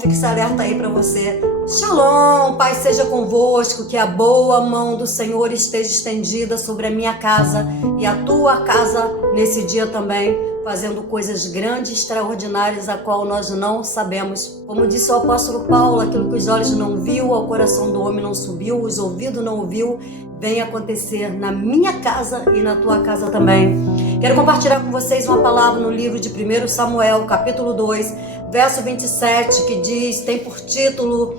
Fique esse alerta aí para você. Shalom, paz seja convosco, que a boa mão do Senhor esteja estendida sobre a minha casa e a tua casa nesse dia também, fazendo coisas grandes, extraordinárias, a qual nós não sabemos. Como disse o apóstolo Paulo, aquilo que os olhos não viu, ao coração do homem não subiu, os ouvidos não ouviu, vem acontecer na minha casa e na tua casa também. Quero compartilhar com vocês uma palavra no livro de 1 Samuel, capítulo 2, verso 27, que diz, tem por título,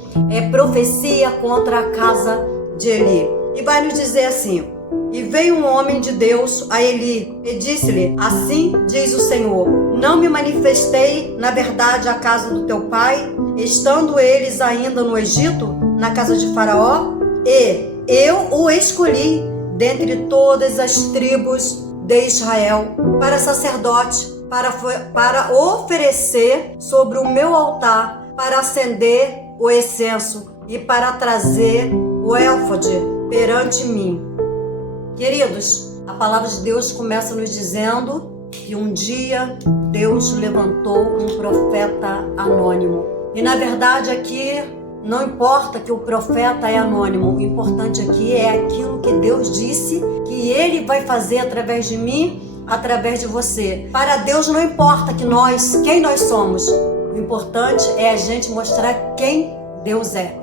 profecia contra a casa de Eli. E vai nos dizer assim: e veio um homem de Deus a Eli e disse-lhe, assim diz o Senhor, não me manifestei na verdade à casa do teu pai, estando eles ainda no Egito, na casa de Faraó? E eu o escolhi dentre todas as tribos de Israel para sacerdote, para oferecer sobre o meu altar, para acender o incenso e para trazer o éfode perante mim. Queridos, a palavra de Deus começa nos dizendo que um dia Deus levantou um profeta anônimo. E na verdade aqui não importa que o profeta é anônimo, o importante aqui é aquilo que Deus disse que Ele vai fazer através de mim, através de você. Para Deus não importa quem nós somos, o importante é a gente mostrar quem Deus é.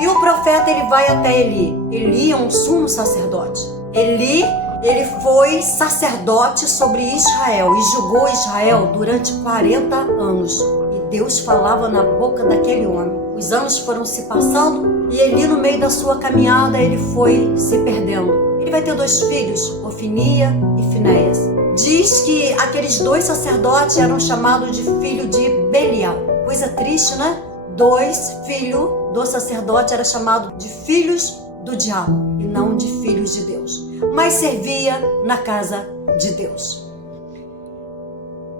E o profeta ele vai até Eli. Eli é um sumo sacerdote. Ele foi sacerdote sobre Israel e julgou Israel durante 40 anos. E Deus falava na boca daquele homem. Os anos foram se passando e Eli, no meio da sua caminhada, ele foi se perdendo. Ele vai ter 2 filhos, Ofnia e Finéias. Diz que aqueles 2 sacerdotes eram chamados de filho de Belial. Coisa triste, né? 2 filhos do sacerdote eram chamados de filhos do diabo e não de filhos de Deus. Mas servia na casa de Deus.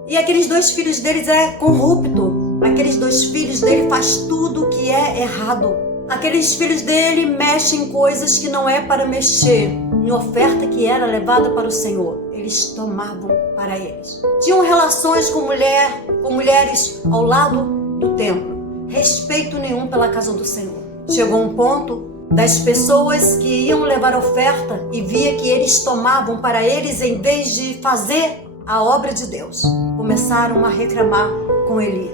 E aqueles 2 filhos deles é corrupto. Aqueles 2 filhos dele faz tudo que é errado. Aqueles filhos dele mexem em coisas que não é para mexer, em oferta que era levada para o Senhor. Eles tomavam para eles. Tinham relações com mulheres ao lado do templo. Respeito nenhum pela casa do Senhor. Chegou um ponto das pessoas que iam levar oferta e via que eles tomavam para eles em vez de fazer a obra de Deus. Começaram a reclamar com Eli.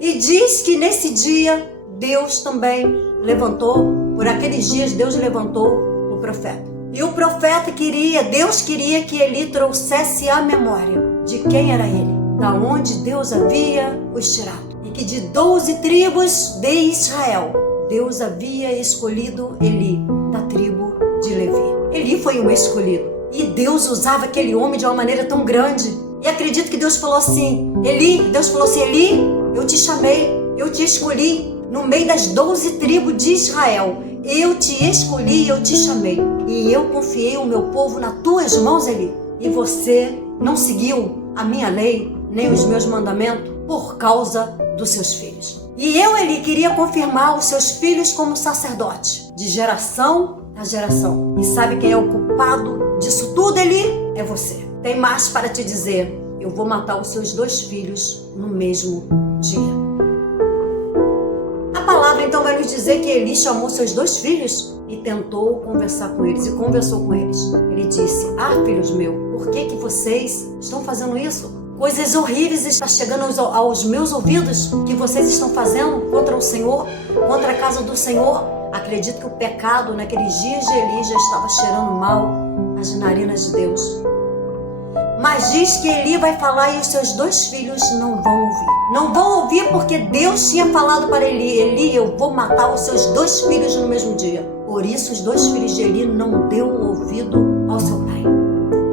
E diz que nesse dia Deus também levantou, por aqueles dias Deus levantou o profeta. E o profeta Deus queria que Eli trouxesse a memória de quem era ele, da onde Deus havia os tirado. E que de 12 tribos de Israel, Deus havia escolhido Eli, da tribo de Levi. Eli foi um escolhido. E Deus usava aquele homem de uma maneira tão grande. E acredito que Deus falou assim, Eli, eu te chamei, eu te escolhi no meio das 12 tribos de Israel. Eu te escolhi, eu te chamei. E eu confiei o meu povo nas tuas mãos, Eli. E você não seguiu a minha lei, nem os meus mandamentos, por causa dos seus filhos. E eu, Eli, queria confirmar os seus filhos como sacerdote, de geração a geração. E sabe quem é o culpado disso tudo, Eli? É você. Tem mais para te dizer. Eu vou matar os seus 2 filhos no mesmo dia. A palavra então vai nos dizer que Eli chamou seus 2 filhos e tentou conversar com eles. E conversou com eles. Ele disse, filhos meus, por que vocês estão fazendo isso? Coisas horríveis estão chegando aos meus ouvidos que vocês estão fazendo contra o Senhor, contra a casa do Senhor. Acredito que o pecado naqueles dias de Eli já estava cheirando mal as narinas de Deus. Mas diz que Eli vai falar e os seus 2 filhos não vão ouvir. Não vão ouvir porque Deus tinha falado para Eli, Eli, eu vou matar os seus 2 filhos no mesmo dia. Por isso os 2 filhos de Eli não deu ouvido ao seu pai.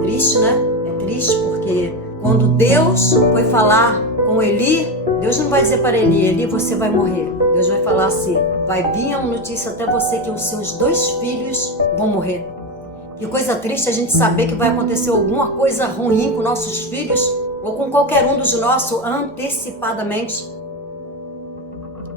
Triste, né? É triste porque quando Deus foi falar com Eli, Deus não vai dizer para Eli, Eli, você vai morrer. Deus vai falar assim, vai vir a notícia até você que os seus 2 filhos vão morrer. Que coisa triste a gente saber que vai acontecer alguma coisa ruim com nossos filhos ou com qualquer um dos nossos antecipadamente.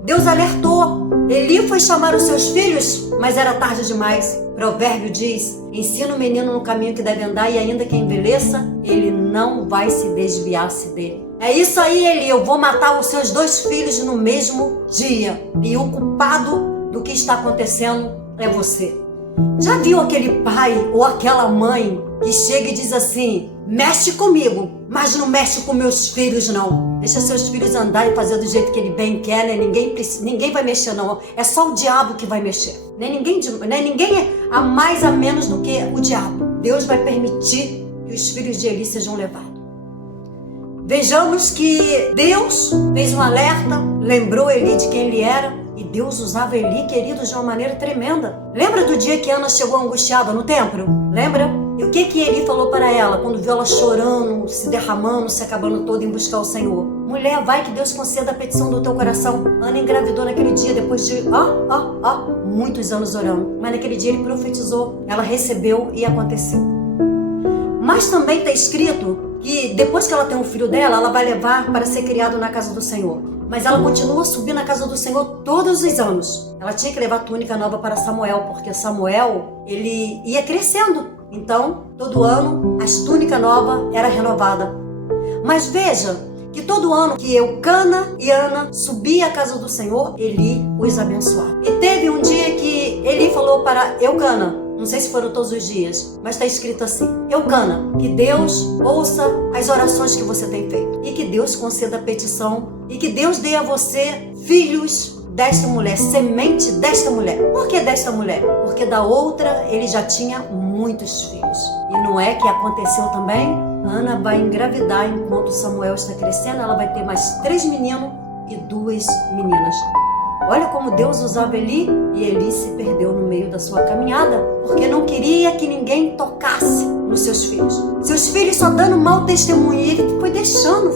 Deus alertou. Eli foi chamar os seus filhos, mas era tarde demais. Provérbio diz, ensina o menino no caminho que deve andar e ainda que envelheça, ele não vai se desviar-se dele. É isso aí, Eli, eu vou matar os seus 2 filhos no mesmo dia. E o culpado do que está acontecendo é você. Já viu aquele pai ou aquela mãe que chega e diz assim: mexe comigo, mas não mexe com meus filhos não. Deixa seus filhos andar e fazer do jeito que ele bem quer, né? Ninguém vai mexer não. É só o diabo que vai mexer. Ninguém é a mais a menos do que o diabo. Deus vai permitir que os filhos de Eli sejam levados. Vejamos que Deus fez um alerta, lembrou Eli de quem ele era. E Deus usava Eli, queridos, de uma maneira tremenda. Lembra do dia que Ana chegou angustiada no templo? Lembra? E o que Eli falou para ela quando viu ela chorando, se derramando, se acabando toda em buscar o Senhor? Mulher, vai que Deus conceda a petição do teu coração. Ana engravidou naquele dia, depois de muitos anos orando. Mas naquele dia ele profetizou, ela recebeu e aconteceu. Mas também está escrito que depois que ela tem um filho dela, ela vai levar para ser criado na casa do Senhor. Mas ela continua a subir na casa do Senhor todos os anos. Ela tinha que levar túnica nova para Samuel, porque Samuel, ele ia crescendo. Então, todo ano, as túnicas novas eram renovadas. Mas veja que todo ano que Eucana e Ana subiam à casa do Senhor, Eli os abençoava. E teve um dia que Eli falou para Eucana, não sei se foram todos os dias, mas está escrito assim: Eucana, que Deus ouça as orações que você tem feito e que Deus conceda a petição e que Deus dê a você filhos desta mulher, semente desta mulher. Por que desta mulher? Porque da outra ele já tinha muitos filhos. E não é que aconteceu também? Ana vai engravidar enquanto Samuel está crescendo, ela vai ter mais 3 meninos e 2 meninas. Olha como Deus usava Eli, e Eli se perdeu no meio da sua caminhada, porque não queria que ninguém tocasse nos seus filhos. Seus filhos só dando mau testemunho, e ele foi deixando.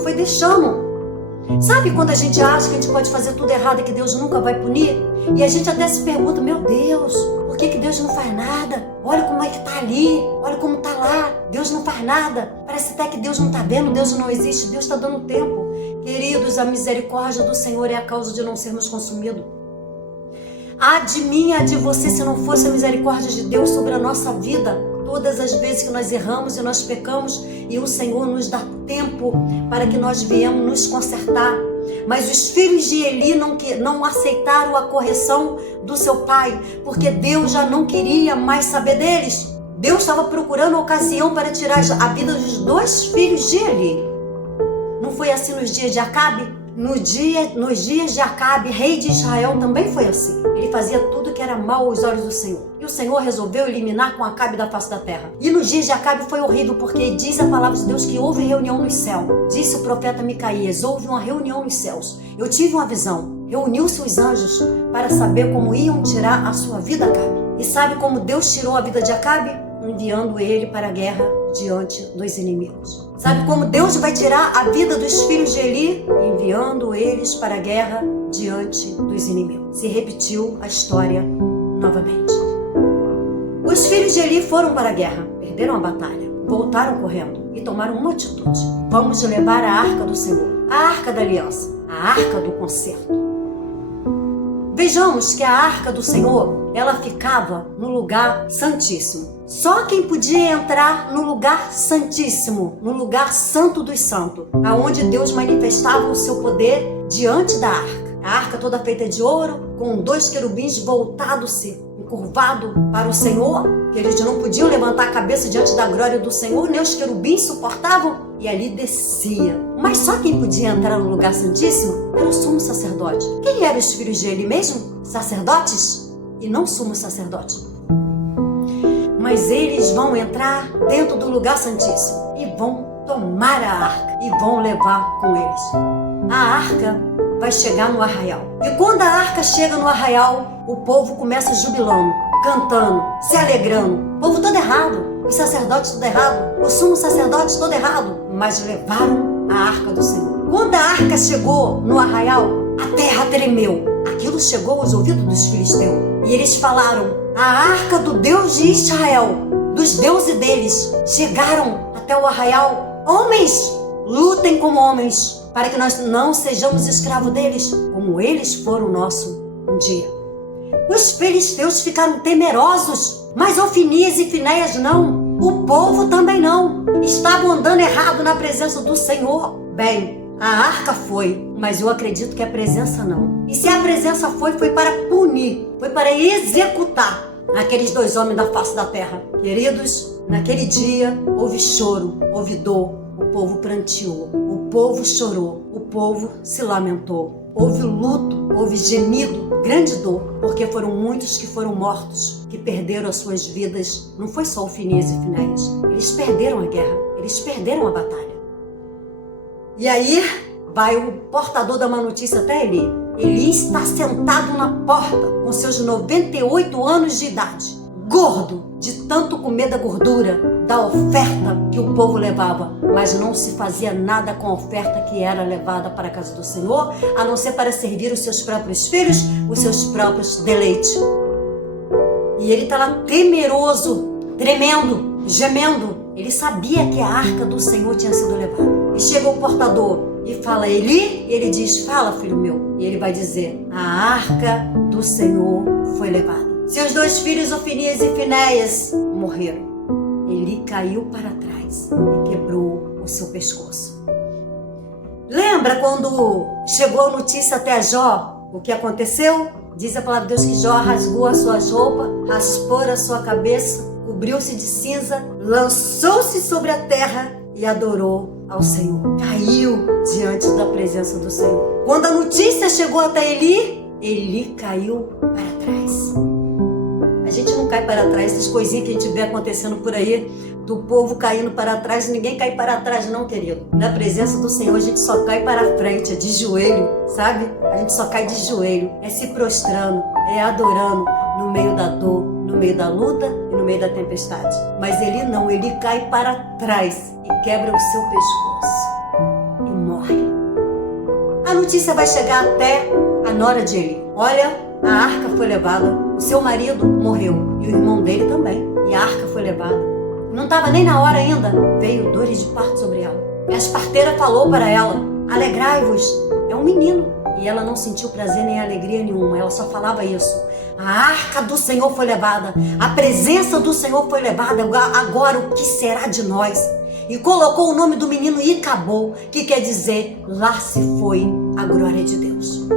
Sabe quando a gente acha que a gente pode fazer tudo errado e que Deus nunca vai punir? E a gente até se pergunta, meu Deus, por que Deus não faz nada? Olha como é que tá ali, olha como tá lá, Deus não faz nada. Parece até que Deus não tá vendo, Deus não existe, Deus está dando tempo. Queridos, a misericórdia do Senhor é a causa de não sermos consumidos. Há de mim, há de você, se não fosse a misericórdia de Deus sobre a nossa vida, todas as vezes que nós erramos e nós pecamos, e o Senhor nos dá tempo para que nós viemos nos consertar. Mas os filhos de Eli não aceitaram a correção do seu pai, porque Deus já não queria mais saber deles. Deus estava procurando a ocasião para tirar a vida dos 2 filhos de Eli. Não foi assim nos dias de Acabe? Nos dias de Acabe, rei de Israel, também foi assim. Ele fazia tudo que era mal aos olhos do Senhor. E o Senhor resolveu eliminar com Acabe da face da terra. E nos dias de Acabe foi horrível, porque diz a palavra de Deus que houve reunião nos céus. Disse o profeta Micaías, houve uma reunião nos céus. Eu tive uma visão. Reuniu-se os anjos para saber como iam tirar a sua vida, Acabe. E sabe como Deus tirou a vida de Acabe? Enviando ele para a guerra diante dos inimigos. Sabe como Deus vai tirar a vida dos filhos de Eli? Enviando eles para a guerra diante dos inimigos. Se repetiu a história novamente. Os filhos de Eli foram para a guerra, perderam a batalha, voltaram correndo e tomaram uma atitude. Vamos levar a arca do Senhor, a arca da aliança, a arca do concerto. Vejamos que a arca do Senhor, ela ficava no lugar santíssimo. Só quem podia entrar no lugar santíssimo, no lugar santo dos santos, aonde Deus manifestava o seu poder diante da arca. A arca toda feita de ouro, com 2 querubins voltados-se, encurvado para o Senhor, que eles não podiam levantar a cabeça diante da glória do Senhor, nem os querubins suportavam, e ali descia. Mas só quem podia entrar no lugar santíssimo era o sumo sacerdote. Quem eram os filhos de Eli mesmo? Sacerdotes? E não sumo sacerdote. Mas eles vão entrar dentro do lugar santíssimo e vão tomar a arca e vão levar com eles. A arca vai chegar no arraial. E quando a arca chega no arraial, o povo começa jubilando, cantando, se alegrando. O povo todo errado, os sacerdotes todo errado, o sumo sacerdote todo errado, mas levaram a arca do Senhor. Quando a arca chegou no arraial, a terra tremeu. Aquilo chegou aos ouvidos dos filisteus. E eles falaram, a arca do Deus de Israel, dos deuses deles, chegaram até o arraial. Homens, lutem como homens, para que nós não sejamos escravos deles, como eles foram nosso um dia. Os filisteus ficaram temerosos, mas Ofnias e Finéias não. O povo também não. Estavam andando errado na presença do Senhor. Bem, A arca foi, mas eu acredito que a presença não. E se a presença foi para punir, foi para executar aqueles 2 homens da face da terra. Queridos, naquele dia houve choro, houve dor, o povo pranteou, o povo chorou, o povo se lamentou. Houve luto, houve gemido, grande dor, porque foram muitos que foram mortos, que perderam as suas vidas. Não foi só Ofnias e Finéias, eles perderam a guerra, eles perderam a batalha. E aí vai o portador da má notícia até Eli. Eli está sentado na porta com seus 98 anos de idade, gordo, de tanto comer da gordura, da oferta que o povo levava, mas não se fazia nada com a oferta que era levada para a casa do Senhor, a não ser para servir os seus próprios filhos, os seus próprios deleites. E ele está lá temeroso, tremendo, gemendo. Ele sabia que a arca do Senhor tinha sido levada. E chega o portador e fala: Eli, e ele diz: fala, filho meu. E ele vai dizer: a arca do Senhor foi levada. Seus 2 filhos, Ofnias e Finéias, morreram. Eli caiu para trás e quebrou o seu pescoço. Lembra quando chegou a notícia até Jó? O que aconteceu? Diz a palavra de Deus que Jó rasgou as suas roupas, raspou a sua cabeça, cobriu-se de cinza, lançou-se sobre a terra e adorou ao Senhor. Caiu diante da presença do Senhor. Quando a notícia chegou até Eli, Eli caiu para trás. A gente não cai para trás, essas coisinhas que a gente vê acontecendo por aí, do povo caindo para trás, ninguém cai para trás não, querido. Na presença do Senhor a gente só cai para frente, é de joelho, sabe? A gente só cai de joelho, é se prostrando, é adorando no meio da dor, no meio da luta e no meio da tempestade. Mas ele não, ele cai para trás e quebra o seu pescoço e morre. A notícia vai chegar até a nora de Eli. Olha, a arca foi levada, o seu marido morreu e o irmão dele também. E a arca foi levada. Não estava nem na hora ainda, veio dores de parto sobre ela. E as parteiras falou para ela: alegrai-vos, é um menino. E ela não sentiu prazer nem alegria nenhuma, ela só falava isso. A arca do Senhor foi levada, a presença do Senhor foi levada, agora o que será de nós? E colocou o nome do menino Icabod, que quer dizer, lá se foi a glória de Deus.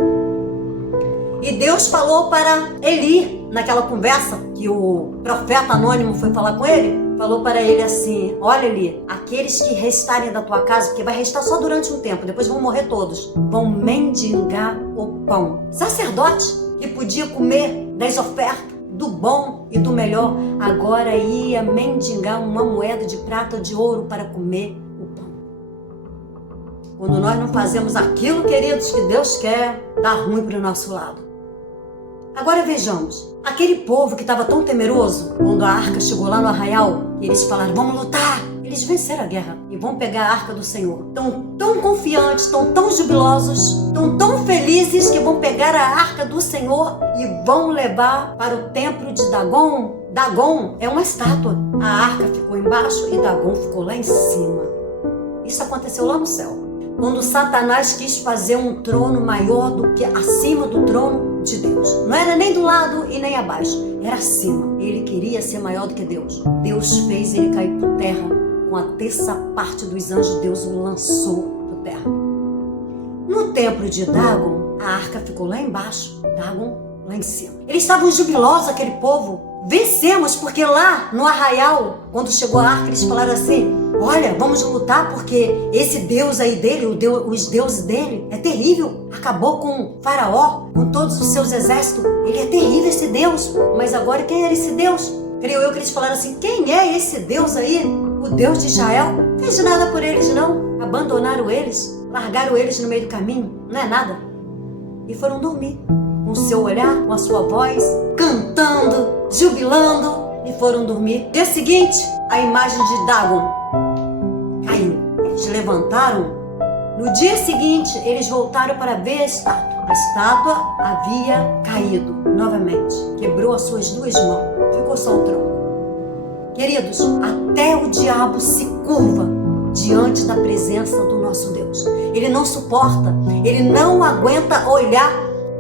E Deus falou para Eli, naquela conversa que o profeta anônimo foi falar com ele, falou para ele assim: olha Eli, aqueles que restarem da tua casa, porque vai restar só durante um tempo, depois vão morrer todos, vão mendigar o pão. Sacerdote que podia comer das ofertas, do bom e do melhor, agora ia mendigar uma moeda de prata ou de ouro para comer o pão. Quando nós não fazemos aquilo, queridos, que Deus quer, dá ruim para o nosso lado. Agora vejamos, aquele povo que estava tão temeroso, quando a arca chegou lá no arraial, e eles falaram: vamos lutar. Eles venceram a guerra e vão pegar a arca do Senhor. Estão tão confiantes, estão tão jubilosos, estão tão felizes que vão pegar a arca do Senhor e vão levar para o templo de Dagon. Dagon é uma estátua. A arca ficou embaixo e Dagon ficou lá em cima. Isso aconteceu lá no céu. Quando Satanás quis fazer um trono maior do que acima do trono de Deus. Não era nem do lado e nem abaixo, era acima. Ele queria ser maior do que Deus. Deus fez ele cair por terra. Com a terça parte dos anjos, Deus o lançou por terra. No templo de Dagon, a arca ficou lá embaixo, Dagon lá em cima. Eles estavam jubilosos, aquele povo. Vencemos, porque lá no arraial, quando chegou a arca, eles falaram assim: olha, vamos lutar porque esse Deus aí dele, os deuses dele, é terrível. Acabou com Faraó, com todos os seus exércitos. Ele é terrível, esse Deus. Mas agora, quem era esse Deus? Creio eu que eles falaram assim: quem é esse Deus aí? O Deus de Israel? Não fez nada por eles não. Abandonaram eles, largaram eles no meio do caminho. Não é nada. E foram dormir. Com o seu olhar, com a sua voz, cantando, jubilando. E foram dormir. Dia seguinte, a imagem de Dagon caiu. Eles levantaram. No dia seguinte, eles voltaram para ver a estátua. A estátua havia caído novamente. Quebrou as suas 2 mãos. Ficou só o tronco. Queridos, até o diabo se curva diante da presença do nosso Deus. Ele não suporta, ele não aguenta olhar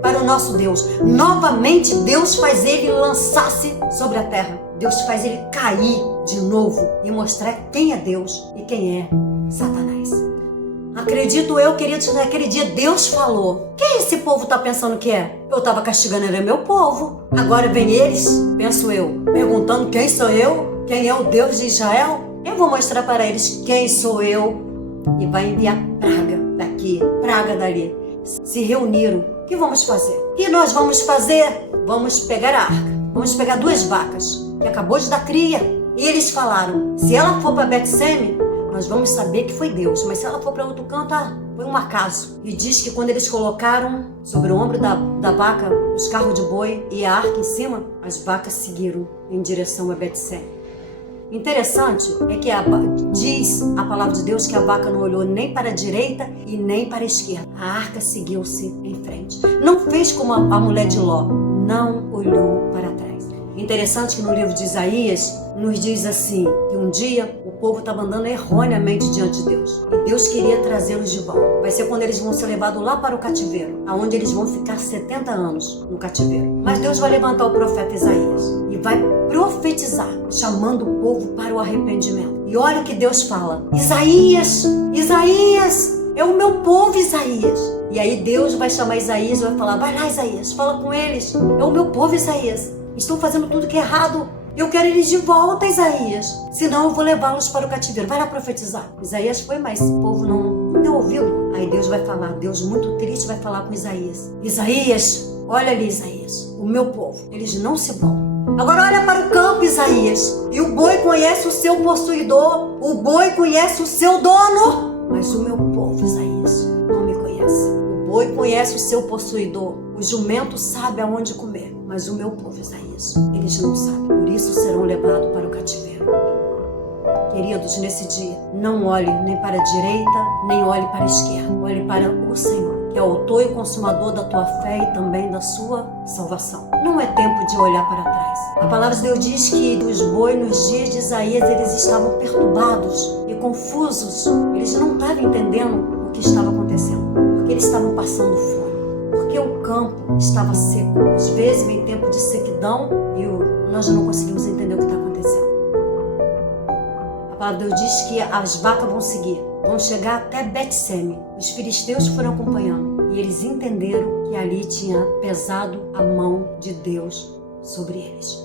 para o nosso Deus. Novamente, Deus faz ele lançar-se sobre a terra. Deus faz ele cair de novo e mostrar quem é Deus e quem é Satanás. Acredito eu, queridos, que naquele dia Deus falou. Quem esse povo tá pensando que é? Eu tava castigando, era meu povo. Agora vem eles, penso eu, perguntando quem sou eu? Quem é o Deus de Israel? Eu vou mostrar para eles quem sou eu. E vai enviar praga daqui, praga dali. Se reuniram. O que vamos fazer? O que nós vamos fazer? Vamos pegar a arca. Vamos pegar 2 vacas, que acabou de dar cria. E eles falaram, se ela for para Bet-Seme, nós vamos saber que foi Deus. Mas se ela for para outro canto, foi um acaso. E diz que quando eles colocaram sobre o ombro da vaca os carros de boi e a arca em cima, as vacas seguiram em direção a Bet-Seme. Interessante é que diz a palavra de Deus que a vaca não olhou nem para a direita e nem para a esquerda. A arca seguiu-se em frente. Não fez como a mulher de Ló, não olhou para trás. Interessante que no livro de Isaías nos diz assim, que um dia o povo estava andando erroneamente diante de Deus. E Deus queria trazê-los de volta. Vai ser quando eles vão ser levados lá para o cativeiro, aonde eles vão ficar 70 anos no cativeiro. Mas Deus vai levantar o profeta Isaías e vai profetizar, chamando o povo para o arrependimento. E olha o que Deus fala. Isaías, Isaías, é o meu povo Isaías. E aí Deus vai chamar Isaías e vai falar, vai lá Isaías, fala com eles. É o meu povo Isaías. Estão fazendo tudo que é errado. Eu quero eles de volta, Isaías. Senão eu vou levá-los para o cativeiro. Vai lá profetizar. Isaías foi, mas o povo não deu ouvido. Aí Deus vai falar, Deus muito triste vai falar com Isaías. Isaías, olha ali Isaías, o meu povo, eles não se vão. Agora olha para o campo, Isaías. E o boi conhece o seu possuidor. O boi conhece o seu dono. Mas o meu povo, Isaías, não me conhece. O boi conhece o seu possuidor. O jumento sabe aonde comer. Mas o meu povo, Isaías, eles não sabem. Por isso serão levados para o cativeiro. Queridos, nesse dia, não olhe nem para a direita, nem olhe para a esquerda. Olhe para o Senhor, que é o autor e consumador da tua fé e também da sua salvação. Não é tempo de olhar para trás. A palavra de Deus diz que os bois, nos dias de Isaías, eles estavam perturbados e confusos. Eles não estavam entendendo o que estava acontecendo, porque eles estavam passando fome. Porque o campo estava seco. Às vezes vem tempo de sequidão e nós não conseguimos entender o que está acontecendo. A palavra de Deus diz que as vacas vão seguir, vão chegar até Bet-Seme. Os filisteus foram acompanhando e eles entenderam que ali tinha pesado a mão de Deus sobre eles.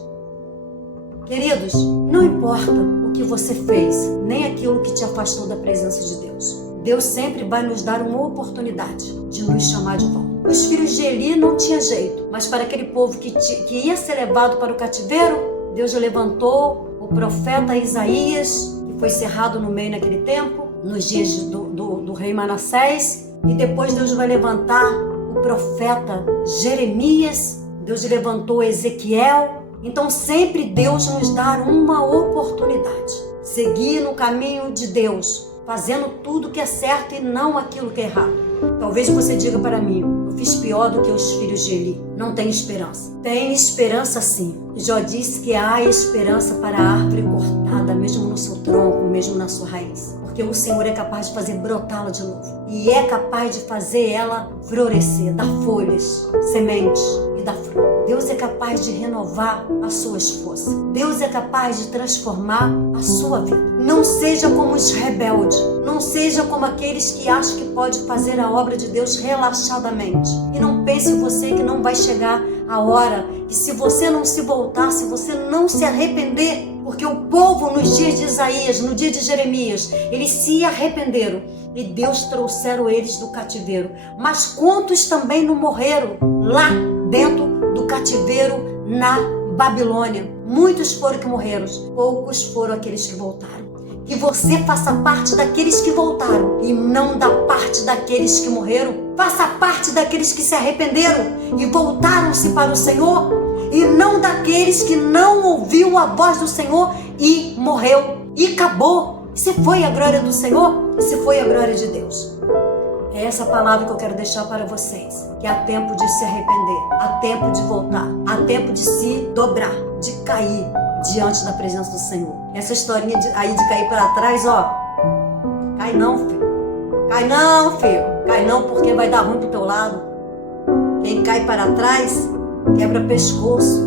Queridos, não importa o que você fez, nem aquilo que te afastou da presença de Deus. Deus sempre vai nos dar uma oportunidade de nos chamar de volta. Os filhos de Eli não tinha jeito, mas para aquele povo que ia ser levado para o cativeiro, Deus levantou o profeta Isaías, que foi cerrado no meio naquele tempo, nos dias do rei Manassés, e depois Deus vai levantar o profeta Jeremias, Deus levantou Ezequiel. Então sempre Deus nos dá uma oportunidade, seguir no caminho de Deus, fazendo tudo que é certo e não aquilo que é errado. Talvez você diga para mim, eu fiz pior do que os filhos de Eli. Não tem esperança. Tem esperança sim. Jó disse que há esperança para a árvore cortada, mesmo no seu tronco, mesmo na sua raiz. Porque o Senhor é capaz de fazer brotá-la de novo. E é capaz de fazer ela florescer, dar folhas, sementes e dar fruto. Deus é capaz de renovar as suas forças. Deus é capaz de transformar a sua vida. Não seja como os rebeldes. Não seja como aqueles que acham que pode fazer a obra de Deus relaxadamente. E não pense você que não vai chegar a hora que, se você não se voltar, se você não se arrepender, porque o povo nos dias de Isaías, no dia de Jeremias, eles se arrependeram e Deus trouxeram eles do cativeiro. Mas quantos também não morreram lá dentro do cativeiro na Babilônia? Muitos foram que morreram, poucos foram aqueles que voltaram. Que você faça parte daqueles que voltaram e não da parte daqueles que morreram. Faça parte daqueles que se arrependeram e voltaram-se para o Senhor, e não daqueles que não ouviu a voz do Senhor e morreu e acabou. Se foi a glória do Senhor, se foi a glória de Deus. É essa palavra que eu quero deixar para vocês, que há tempo de se arrepender, há tempo de voltar, há tempo de se dobrar, de cair diante da presença do Senhor. Essa historinha aí de cair para trás, ó, cai não, filho. Cai não, filho. Cai não, porque vai dar ruim pro teu lado. Quem cai para trás, quebra pescoço.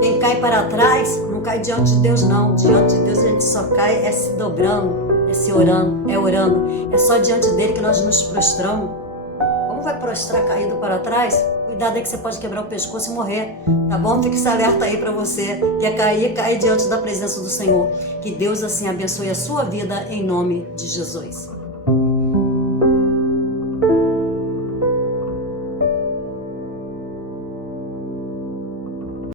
Quem cai para trás, não cai diante de Deus, não. Diante de Deus a gente só cai se dobrando, orando. É só diante dele que nós nos prostramos. Como vai prostrar caído para trás? Cuidado aí que você pode quebrar o pescoço e morrer, tá bom? Fique esse alerta aí para você. Quer cair, cai diante da presença do Senhor. Que Deus assim abençoe a sua vida em nome de Jesus.